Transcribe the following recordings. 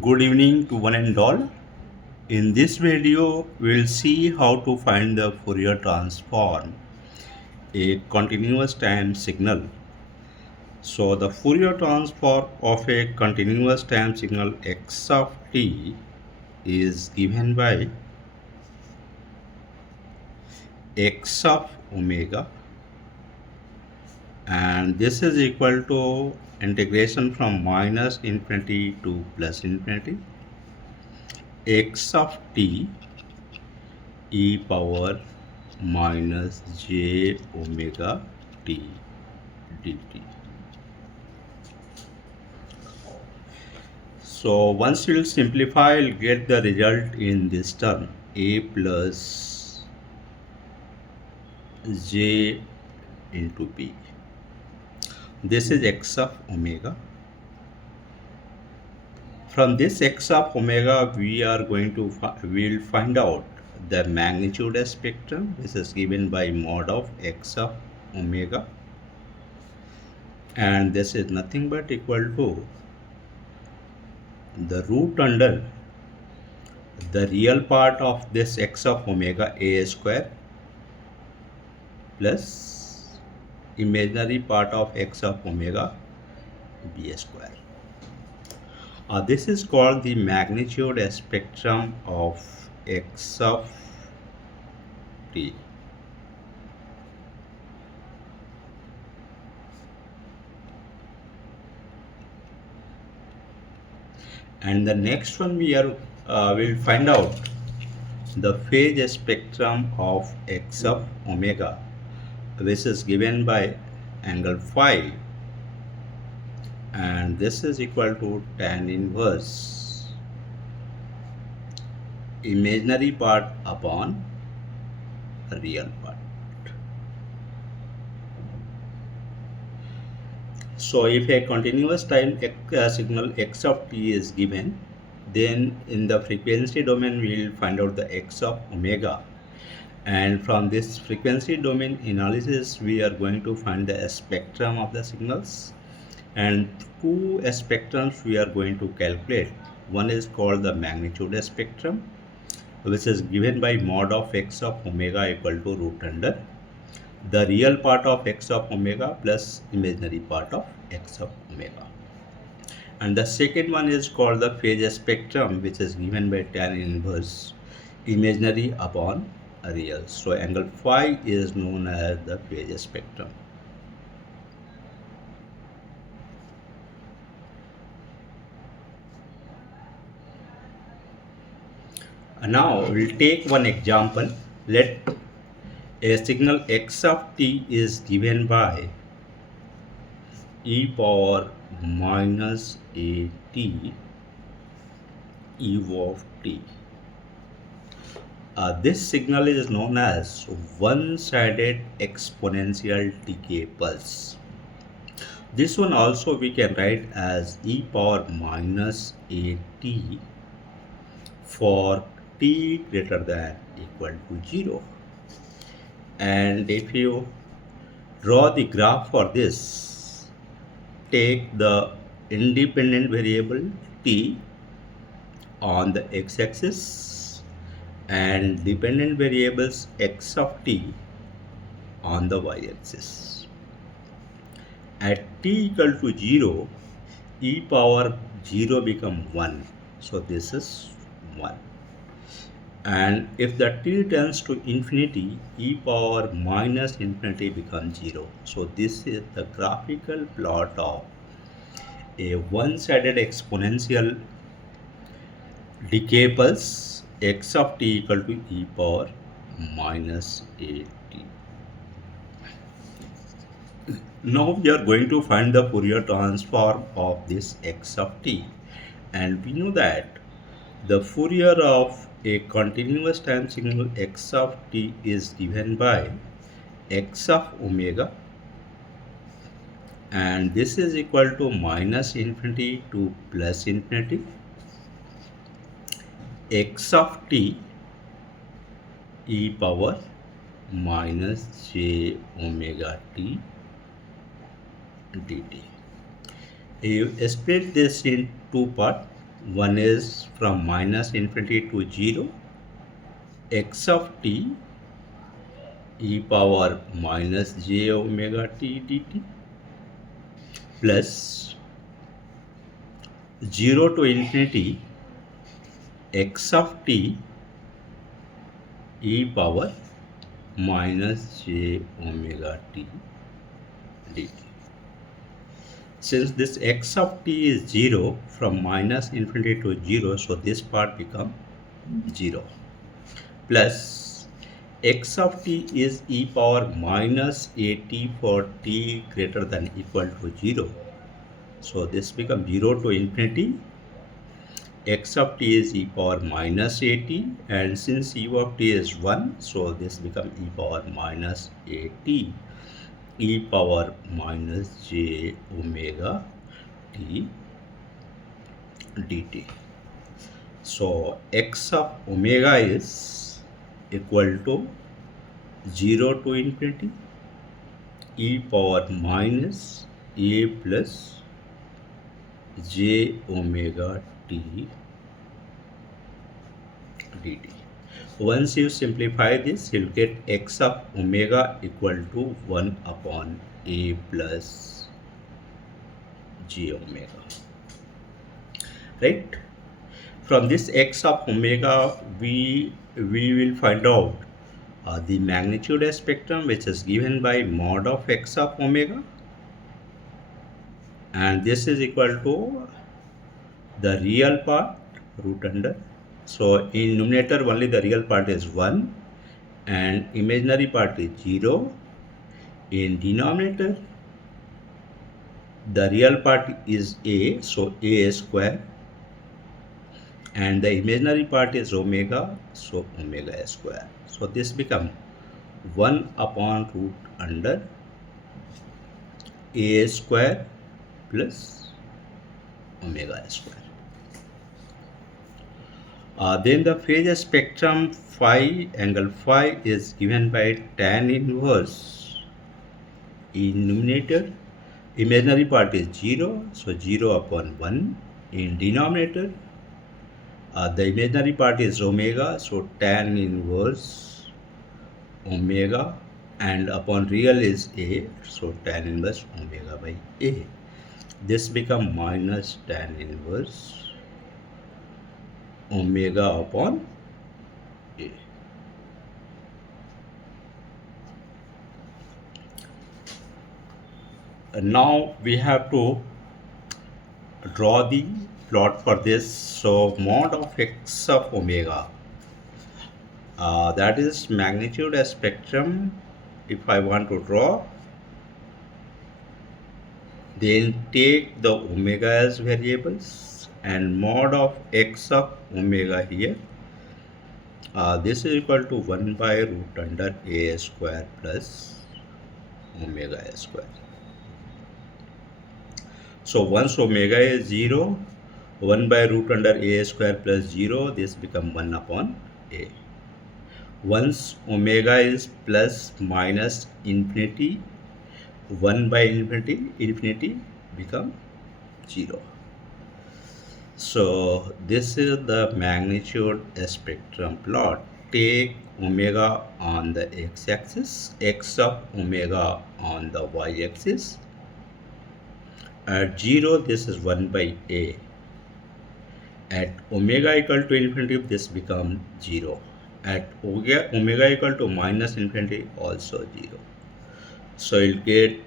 Good evening to one and all. In this video, we'll see how to find the Fourier transform a continuous time signal. So the Fourier transform of a continuous time signal x of t is given by x of omega, and this is equal to integration from minus infinity to plus infinity x of t e power minus j omega t dt. So once you'll simplify, you'll get the result in this term a plus j into b. This is x of omega. From this x of omega, we'll find out the magnitude spectrum. This is given by mod of x of omega, and this is nothing but equal to the root under the real part of this x of omega a square plus imaginary part of x of omega b square. This is called the magnitude spectrum of x of t. And the next one will find out the phase spectrum of x of omega, which is given by angle phi, and this is equal to tan inverse imaginary part upon real part. So if a continuous time signal x of t is given, then in the frequency domain we will find out the x of omega, and from this frequency domain analysis we are going to find the spectrum of the signals, and two spectrums we are going to calculate. One is called the magnitude spectrum, which is given by mod of x of omega equal to root under the real part of x of omega plus imaginary part of x of omega. And the second one is called the phase spectrum, which is given by tan inverse imaginary upon real. So angle phi is known as the phase spectrum. Now we'll take one example. Let a signal x of t is given by e power minus a t e of t. This signal is known as one-sided exponential decay pulse. This one also we can write as e power minus a t for t greater than equal to 0. And if you draw the graph for this, take the independent variable t on the x-axis and dependent variables x of t on the y-axis. At t equal to 0, e power 0 become 1. So this is 1. And if the t tends to infinity, e power minus infinity becomes 0. So this is the graphical plot of a one-sided exponential decay pulse x of t equal to e power minus a t. Now we are going to find the Fourier transform of this x of t, and we know that the Fourier of a continuous time signal x of t is given by x of omega, and this is equal to minus infinity to plus infinity x of t e power minus j omega t dt. You split this in two parts. One is from minus infinity to 0, x of t e power minus j omega t dt plus 0 to infinity x of t e power minus j omega t dt. Since this x of t is 0 from minus infinity to 0, so this part become 0 plus x of t is e power minus at for t greater than equal to 0. So this becomes 0 to infinity. X of t is e power minus at, and since u of t is 1, so this becomes e power minus at e power minus j omega t dt. So x of omega is equal to 0 to infinity e power minus a plus j omega t dt. Once you simplify this, you'll get x of omega equal to 1 upon a plus j omega. Right? From this x of omega, we will find out the magnitude spectrum, which is given by mod of x of omega, and this is equal to the real part root under. So in numerator only the real part is 1 and imaginary part is 0. In denominator the real part is a, so a square, and the imaginary part is omega, so omega square. So this becomes 1 upon root under a square plus omega square. Then the phase spectrum phi, angle phi is given by tan inverse. In numerator, imaginary part is 0, so 0 upon 1. In denominator, the imaginary part is omega, so tan inverse omega, and upon real is a, so tan inverse omega by a. This becomes minus tan inverse omega upon a. Now we have to draw the plot for this. So mod of x of omega, that is magnitude as spectrum. If I want to draw, then take the omega as variables and mod of x of omega here. This is equal to 1 by root under a square plus omega square. So once omega is 0, 1 by root under a square plus 0, this becomes 1 upon a. Once omega is plus minus infinity, 1 by infinity become 0. So this is the magnitude spectrum plot. Take omega on the x-axis, x of omega on the y-axis. At 0, this is 1 by a. At omega equal to infinity, this becomes 0. At omega equal to minus infinity, also 0. So you'll get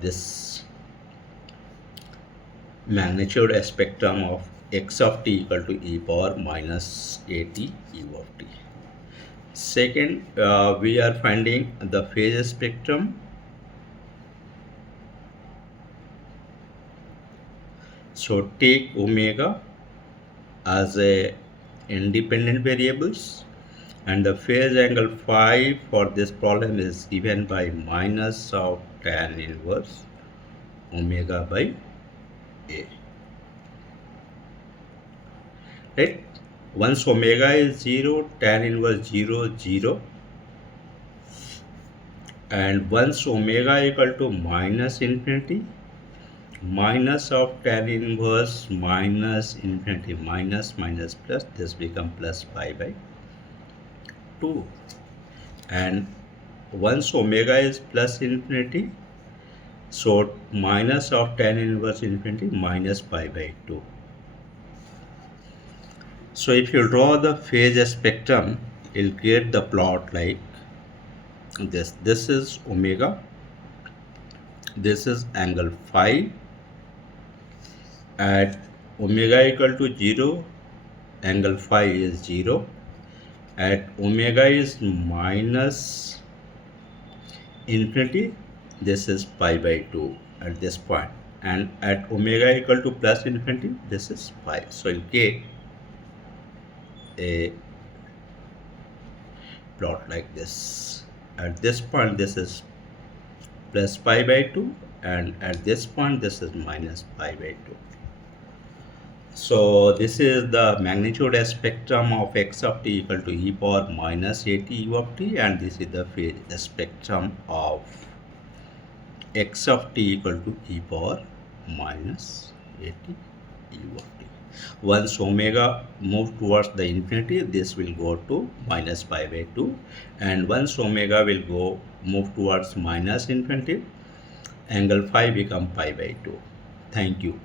this magnitude spectrum of x of t equal to e power minus at u of t. Second, we are finding the phase spectrum. So take omega as a independent variables, and the phase angle phi for this problem is given by minus of tan inverse omega by a. Right? Once omega is 0, tan inverse 0, 0. And once omega equal to minus infinity, minus of tan inverse minus infinity minus minus plus, this become plus pi by 2. And once omega is plus infinity, so minus of tan inverse infinity minus pi by 2. So if you draw the phase spectrum, you'll get the plot like this. This is omega, this is angle phi. At omega equal to 0, angle phi is 0. At omega is minus infinity, this is pi by 2 at this point. And at omega equal to plus infinity, this is pi. So you'll get a plot like this. At this point, this is plus pi by 2, and at this point, this is minus pi by 2. So this is the magnitude spectrum of x of t equal to e power minus at u of t, and this is the phase spectrum of x of t equal to e power minus at u of t. Once omega move towards the infinity, this will go to minus pi by 2, and once omega will go move towards minus infinity, angle phi become pi by 2. Thank you.